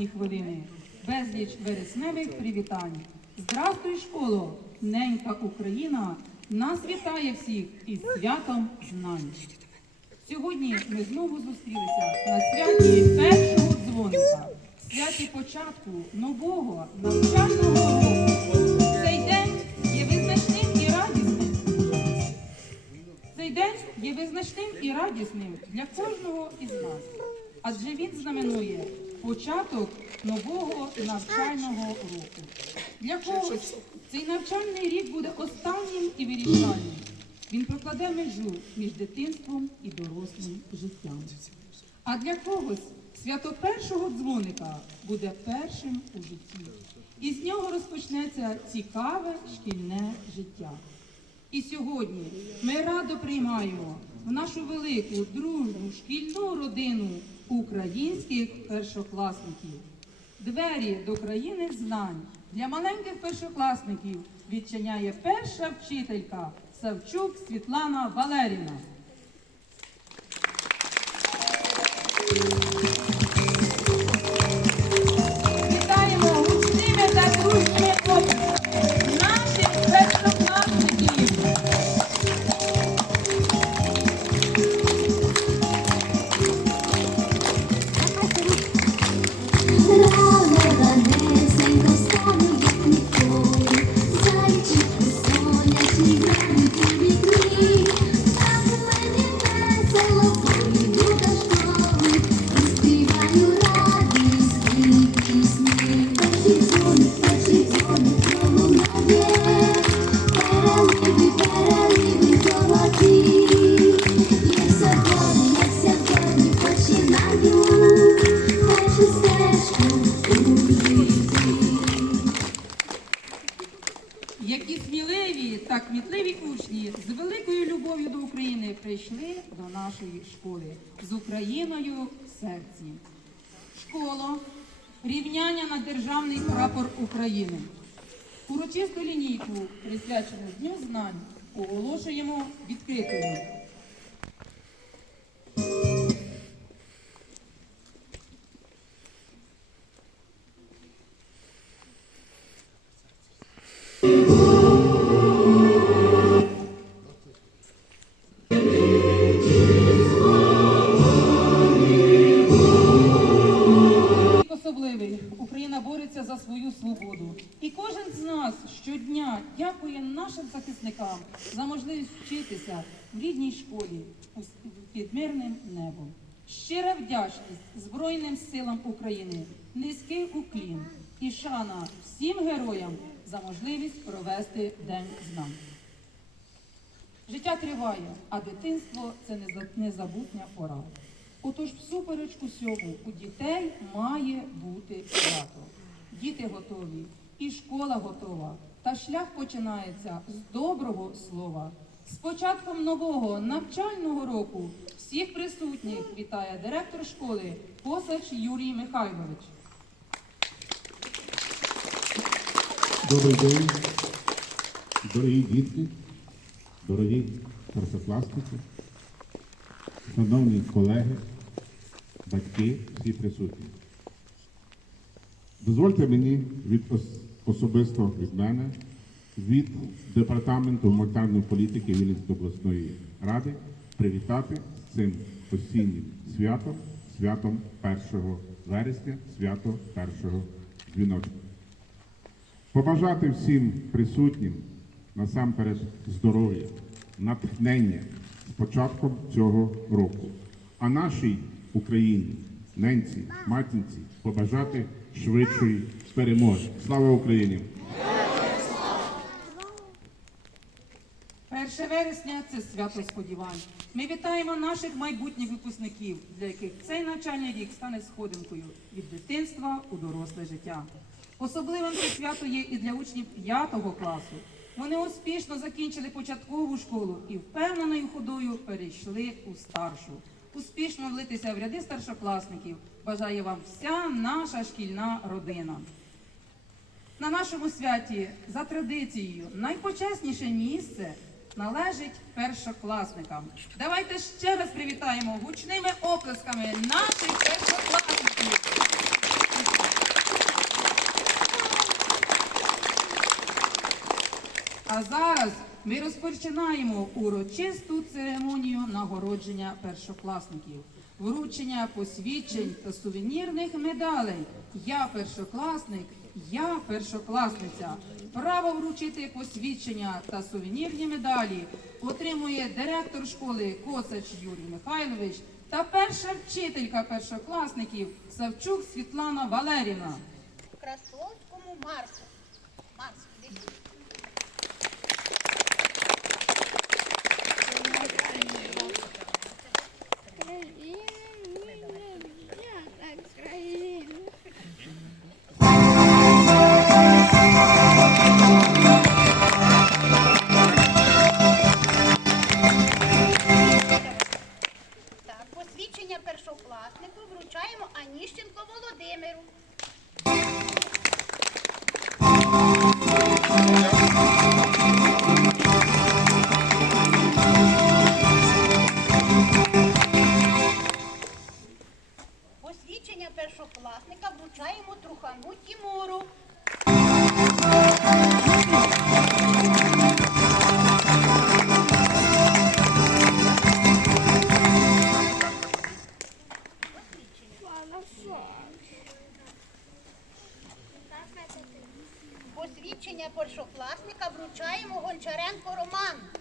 свята хвилини, безліч вересневих привітань. Здрастуй, школо, ненька Україна, нас вітає всіх із святом знань. Сьогодні ми знову зустрілися на святі першого дзвоника, святі початку нового навчального року. Цей день є визначним і радісним. Цей день є визначним і радісним для кожного із нас, адже він знаменує початок нового навчального року. Для когось цей навчальний рік буде останнім і вирішальним. Він прокладе межу між дитинством і дорослим життям. А для когось свято першого дзвоника буде першим у житті. І з нього розпочнеться цікаве шкільне життя. І сьогодні ми радо приймаємо в нашу велику дружну шкільну родину українських першокласників. Двері до країни знань для маленьких першокласників відчиняє перша вчителька Савчук Світлана Валеріна. Рівняння на державний прапор України. Урочисту лінійку, присвячену Дню знань, оголошуємо відкритою. Низький уклін і шана всім героям за можливість провести День знань. Життя триває, а дитинство це незабутня пора. Отож, всупереч усьому, у дітей має бути свято. Діти готові, і школа готова, та шлях починається з доброго слова. З початком нового навчального року всіх присутніх вітає директор школи Посач Юрій Михайлович. Добрий день, дорогі дітки, дорогі першокласники, шановні колеги, батьки, всі присутні. Дозвольте мені від особисто від мене, від Департаменту гуманітарної політики Вінницької обласної ради привітати цим осіннім святом, святом 1 вересня, свято першого дзвіночка. Побажати всім присутнім насамперед здоров'я, натхнення з початком цього року. А нашій Україні, ненці, матінці, побажати швидшої перемоги. Слава Україні! 1 вересня це свято сподівань. Ми вітаємо наших майбутніх випускників, для яких цей навчальний рік стане сходинкою від дитинства у доросле життя. Особливим це свято є і для учнів 5 класу. Вони успішно закінчили початкову школу і впевненою ходою перейшли у старшу. Успішно влитися в ряди старшокласників бажає вам вся наша шкільна родина. На нашому святі за традицією найпочесніше місце належить першокласникам. Давайте ще раз привітаємо гучними оплесками наших першокласників. А зараз ми розпочинаємо урочисту церемонію нагородження першокласників, вручення посвідчень та сувенірних медалей. Я першокласник, я першокласниця. Право вручити посвідчення та сувенірні медалі отримує директор школи Косач Юрій Михайлович та перша вчителька першокласників Савчук Світлана Валерівна. Красовському Марку. Марк, першокласнику вручаємо Аніщенко Володимиру. Посвідчення першокласника вручаємо Гончаренко Роман.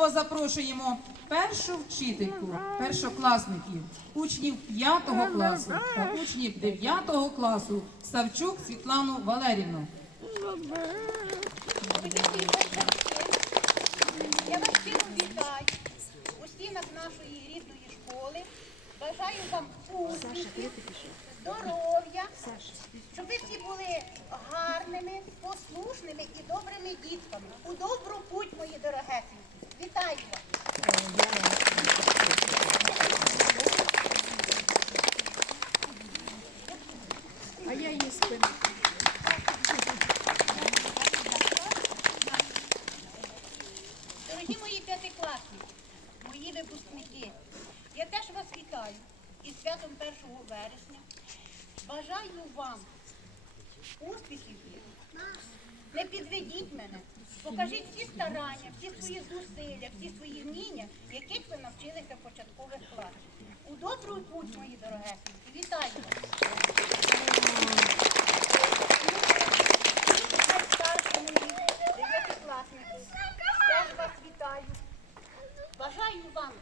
До запрошуємо першу вчительку першокласників, учнів 5 класу та учнів 9 класу Савчук Світлану Валерівну. Я вас щиро вітаю у стінах нашої рідної школи. Бажаю вам успіхів, здоров'я, щоб ви всі були гарними, послушними і добрими дітками. У добру путь, мої дорогесенькі. Вітаю вас! Дорогі мої п'ятикласники, мої випускники, я теж вас вітаю із святом 1 вересня. Бажаю вам успіхів. Не підведіть мене. Покажіть всі старання, всі свої зусилля, всі свої вміння, яких ви навчилися в початкових класах. Добру путь, мої дорогесенькі. Вітаю вас! Найстарші мої дев'ятикласники. Теж вас вітаю. Бажаю вам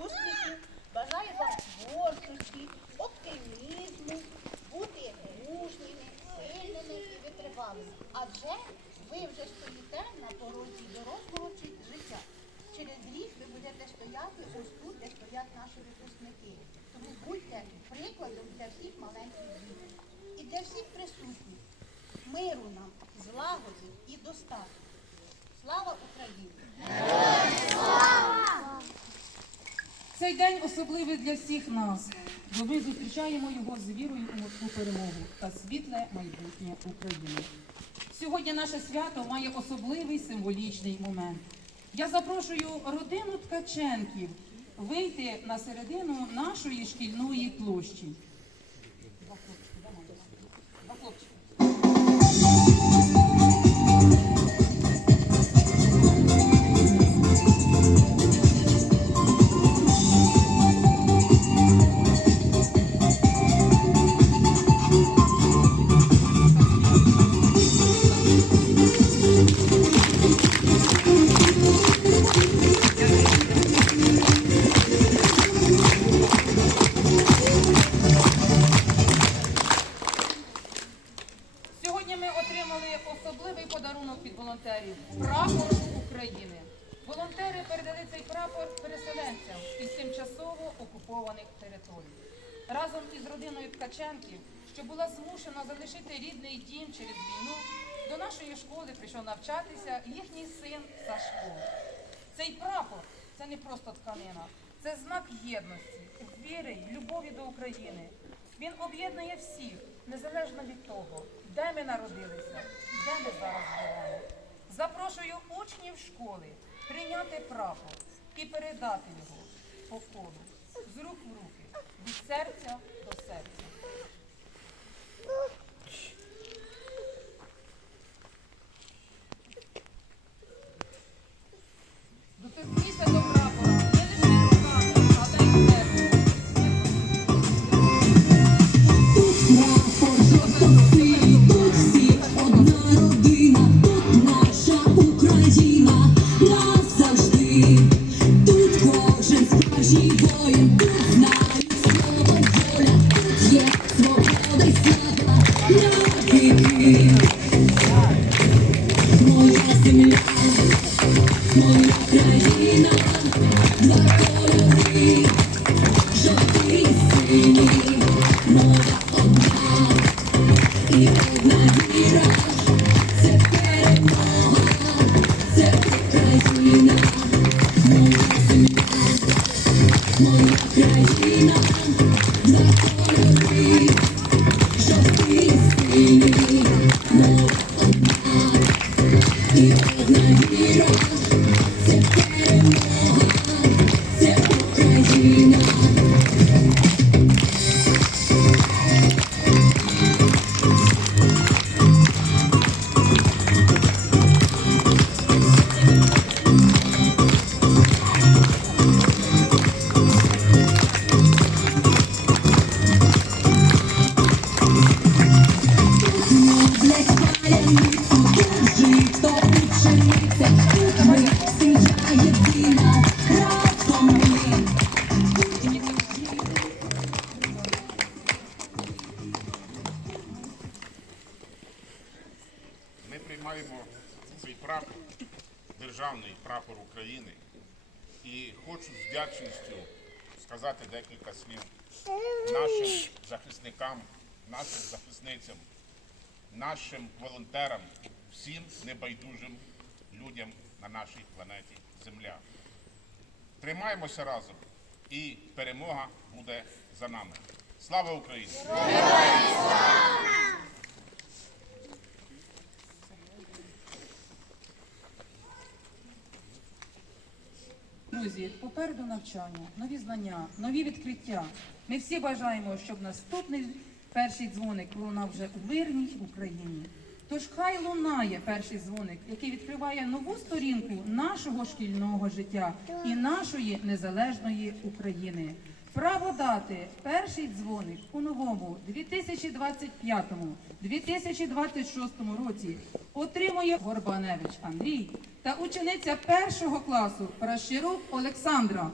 успіху, бажаю вам творчості, оптимізму, бути мужніми, сильними і витривалими. Адже ви вже стоїте на порозі дорослого чи- життя. Через рік ви будете стояти ось тут, де стоять наші випускники. Тому будьте прикладом для всіх маленьких дітей і для всіх присутніх. Миру нам, злагоди і достатку. Слава Україні! Цей день особливий для всіх нас, бо ми зустрічаємо його з вірою у морську перемогу та світле майбутнє України. Сьогодні наше свято має особливий символічний момент. Я запрошую родину Ткаченків вийти на середину нашої шкільної площі. Окупованих територій. Разом із родиною Ткаченків, що була змушена залишити рідний дім через війну, до нашої школи прийшов навчатися їхній син Сашко. Цей прапор це не просто тканина, це знак єдності, віри любові до України. Він об'єднує всіх, незалежно від того, де ми народилися, де ми зараз живемо. Запрошую учнів школи прийняти прапор і передати його по колу з рук в руки, від серця до серця. Моя країна, Приймаємо цей прапор, державний прапор України. І хочу з вдячністю сказати декілька слів нашим захисникам, нашим захисницям, нашим волонтерам, всім небайдужим людям на нашій планеті Земля. Тримаємося разом, і перемога буде за нами. Слава Україні! Друзі, попереду навчання, нові знання, нові відкриття. Ми всі бажаємо, щоб наступний перший дзвоник лунав вже у мирній Україні. Тож хай лунає перший дзвоник, який відкриває нову сторінку нашого шкільного життя і нашої незалежної України. Право дати перший дзвоник у новому 2025-2026 році отримує Горбаневич Андрій та учениця першого класу Пращирук Олександра.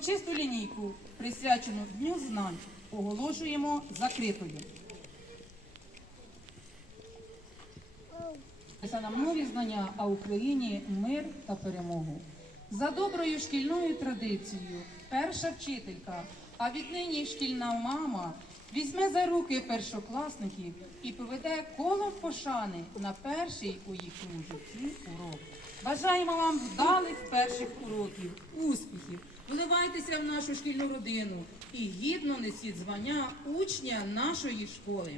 Урочисту лінійку, присвячену Дню знань, оголошуємо закритою. Це нам нові знання, а Україні мир та перемогу. За доброю шкільною традицією перша вчителька, а віднині шкільна мама візьме за руки першокласників і поведе коло пошани на перший у їхньому житті урок. Бажаємо вам вдалих перших уроків, успіхів! Вливайтеся в нашу шкільну родину і гідно несіть звання учня нашої школи.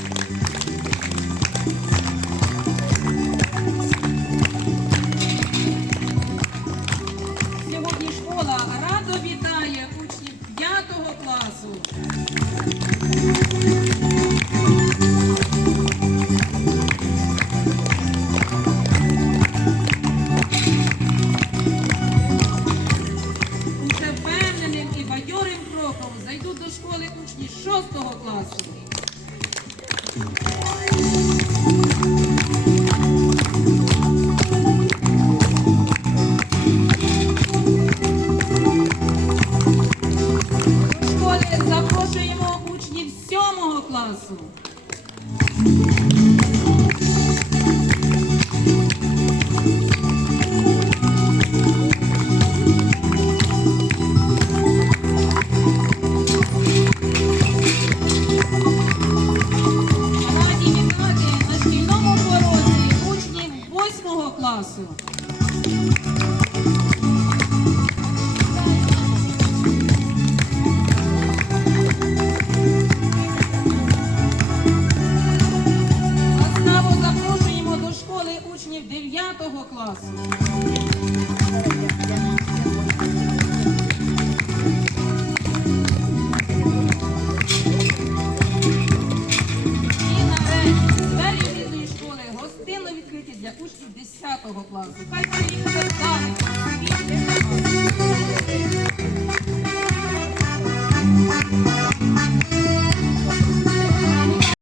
すごい。